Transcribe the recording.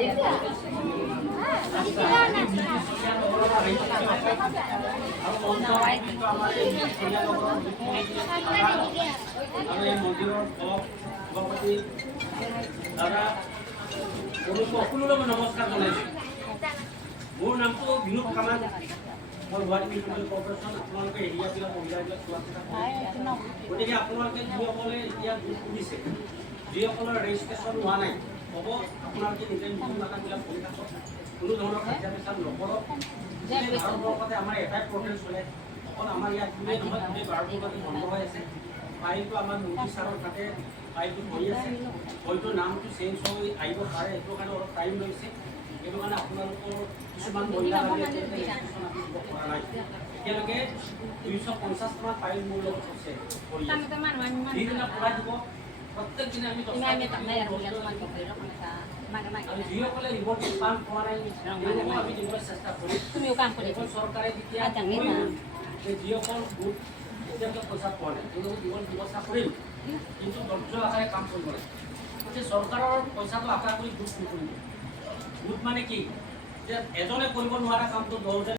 নমস্কাৰ জনাইছোঁ। মোৰ নামটো বিনোদ কামাল। মই গুৱাহাটী মিউনিচিপাল কৰ্পৰেশ্যন। আপোনালোকে এৰিয়াবিলাক মহিলাবিলাক চোৱা চিতা কৰে। গতিকে আপোনালোকে যিসকলে এতিয়া গোট খুলিছে, যিসকলৰ ৰেজিষ্ট্ৰেশ্যন হোৱা নাই, হ'ব আপোনালোকে নিজে নতুন মাতাবিলাক কৰি থাকক, কোনো ধৰণৰ কাজিয়া পেচাল নকৰক। ভাৰতবৰ্ষতে আমাৰ এটাই প্ৰব্লেম চলে, অকল আমাৰ ইয়াত বুলিয়েই নহয়, গোটেই ভাৰতবৰ্ষতে বন্ধ হৈ আছে। ফাইলটো আমাৰ মোদী ছাৰৰ তাতে ফাইলটো হৈ আছে, হয়তো নামটো চেঞ্জ হৈ আহিব পাৰে, সেইটো কাৰণে অলপ টাইম লৈছে। সেইটো কাৰণে আপোনালোকৰ কিছুমান মহিলা ৰেজিষ্ট্ৰেশ্যন আমি দিব পৰা নাই। এতিয়ালৈকে 250মান ফাইল মোৰ লগত আছে। যিদিনা পূৰাই দিব প্ৰত্যেক দিনে আমি যিসকলে ৰিপৰ্ট পান পোৱা নাই তেওঁলোকক আমি দিবলৈ চেষ্টা কৰিম। চৰকাৰে যেতিয়া যে যিসকল গোট এতিয়ালৈকে পইচা পোৱা নাই তেওঁলোকক দিবলৈ ব্যৱস্থা কৰিম, কিন্তু ধৈৰ্য আকাৰে কাম কৰিব লাগে। গতিকে চৰকাৰৰ পইচাটো আশা কৰি গোট নকৰিব। গোট মানে কি যে এজনে কৰিব নোৱাৰা কামটো 10জনে